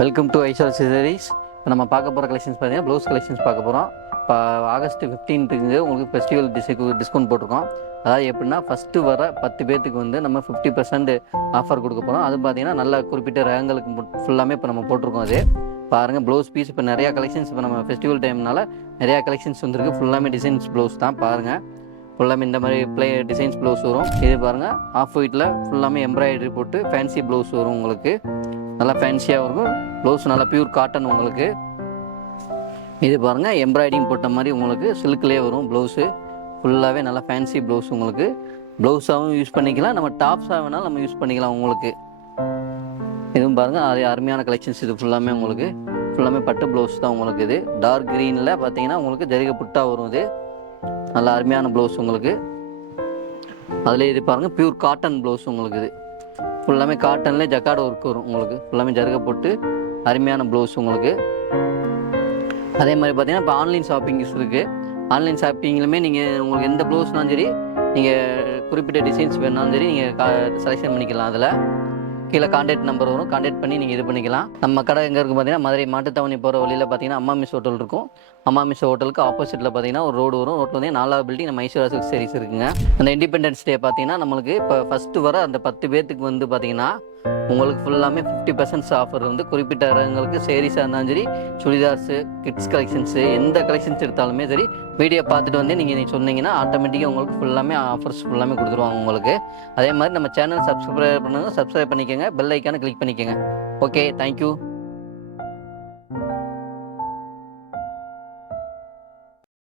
Welcome to ஐஷால் சிசரிஸ். இப்போ நம்ம பார்க்க போகிற கலெக்ஷன்ஸ் பார்த்தீங்கன்னா ப்ளவுஸ் கலெக்ஷன்ஸ் பார்க்க போகிறோம். இப்போ ஆகஸ்ட் 15க்கு உங்களுக்கு ஃபெஸ்டிவல் டிஸ்கவுண்ட் போட்டிருக்கோம். அதாவது எப்படின்னா ஃபஸ்ட்டு வர 10 பேர்த்துக்கு வந்து நம்ம 50% ஆஃபர் கொடுக்க போகிறோம். அது பார்த்தீங்கன்னா நல்ல குறிப்பிட்ட ரகங்களுக்கு ஃபுல்லாமே இப்போ நம்ம போட்டிருக்கோம். அது பாருங்கள் ப்ளவுஸ் பீஸ் இப்போ நிறையா கலெக்ஷன்ஸ் இப்போ நம்ம ஃபெஸ்டிவல் டைம்னால நிறையா கலெக்ஷன்ஸ் வந்துருக்கு. ஃபுல்லாமே டிசைன்ஸ் ப்ளவுஸ் தான் பாருங்கள். ஃபுல்லாமே இந்த மாதிரி டிசைன்ஸ் ப்ளவுஸ் வரும். இது பாருங்கள் ஆஃப் ஒயிட்டில் ஃபுல்லாமே எம்ப்ராய்டரி போட்டு ஃபேன்சி ப்ளவுஸ் வரும். உங்களுக்கு நல்லா ஃபேன்சியாக இருக்கும். ப்ளவுஸ் நல்லா பியூர் காட்டன். உங்களுக்கு இது பாருங்கள் எம்ப்ராய்டிங் போட்ட மாதிரி உங்களுக்கு சில்க்லேயே வரும். ப்ளவுஸு ஃபுல்லாகவே நல்லா ஃபேன்சி ப்ளவுஸ். உங்களுக்கு ப்ளவுஸாகவும் யூஸ் பண்ணிக்கலாம், நம்ம டாப்ஸாக வேணாலும் நம்ம யூஸ் பண்ணிக்கலாம். உங்களுக்கு இதுவும் பாருங்கள் அது அருமையான கலெக்ஷன்ஸ். இது ஃபுல்லாமே உங்களுக்கு ஃபுல்லாமே பட்டு ப்ளவுஸ் தான். உங்களுக்கு இது டார்க் க்ரீனில் பார்த்தீங்கன்னா உங்களுக்கு ஜரிகை புட்டா வரும். இது நல்ல அருமையான ப்ளவுஸ். உங்களுக்கு அதில் இது பாருங்கள் பியூர் காட்டன் ப்ளவுஸ். உங்களுக்கு இது ஃபுல்லாமே காட்டன்லேயே ஜக்கார்டு ஒர்க் வரும். உங்களுக்கு ஃபுல்லாமே ஜருகை போட்டு அருமையான ப்ளவுஸ். உங்களுக்கு அதே மாதிரி பார்த்தீங்கன்னா இப்போ ஆன்லைன் ஷாப்பிங்ஸ் இருக்குது. ஆன்லைன் ஷாப்பிங்லுமே நீங்கள் உங்களுக்கு எந்த ப்ளவுஸ்னாலும் சரி, நீங்கள் குறிப்பிட்ட டிசைன்ஸ் வேணாலும் சரி நீங்கள் செலெக்ஷன் பண்ணிக்கலாம். அதில் கீழே கான்டாக்ட் நம்பர் வரும், கான்டாக்ட் பண்ணி நீங்கள் இது பண்ணிக்கலாம். நம்ம கடை எங்கே இருக்குது பார்த்தீங்கன்னா மதுரை மாட்டுத்தாவணி போகிற வழியில் பார்த்தீங்கன்னா அம்மா மிஸ் ஹோட்டல் இருக்கும். அம்மா மிஸ் ஹோட்டலுக்கு ஆப்போசிட்டில் பார்த்தீங்கன்னா ஒரு ரோடு வரும். ரோட்டில் வந்து 4வது பில்டிங் நம்ம ஐஸ்வர்யா சில்க் சாரீஸ் இருக்குங்க. அந்த இண்டிபெண்டன்ஸ் டே பார்த்தீங்கன்னா நம்மளுக்கு இப்போ ஃபஸ்ட்டு வர அந்த 10 பேர்த்துக்கு வந்து பார்த்தீங்கன்னா உங்களுக்கு ஃபுல்லாமே 50% ஆஃபர் வந்து குறிப்பிட்ட ரகங்களுக்கு சேரீஸாக இருந்தாலும் சரி, சுடிதார்ஸு, கிட்ஸ் கலெக்ஷன்ஸு, எந்த கலெக்ஷன்ஸ் எடுத்தாலுமே சரி வீடியோ பார்த்துட்டு வந்து நீங்கள் சொன்னீங்கன்னா ஆட்டோமேட்டிக்காக உங்களுக்கு ஃபுல்லாமே ஆஃபர்ஸ் ஃபுல்லாமே கொடுத்துருவாங்க உங்களுக்கு. அதே மாதிரி நம்ம சேனல் சப்ஸ்கிரைப் பண்ணுங்கள், சப்ஸ்கிரைப் பண்ணிக்கோங்க, பெல் ஐக்கானை கிளிக் பண்ணிக்கோங்க. Okay, thank you.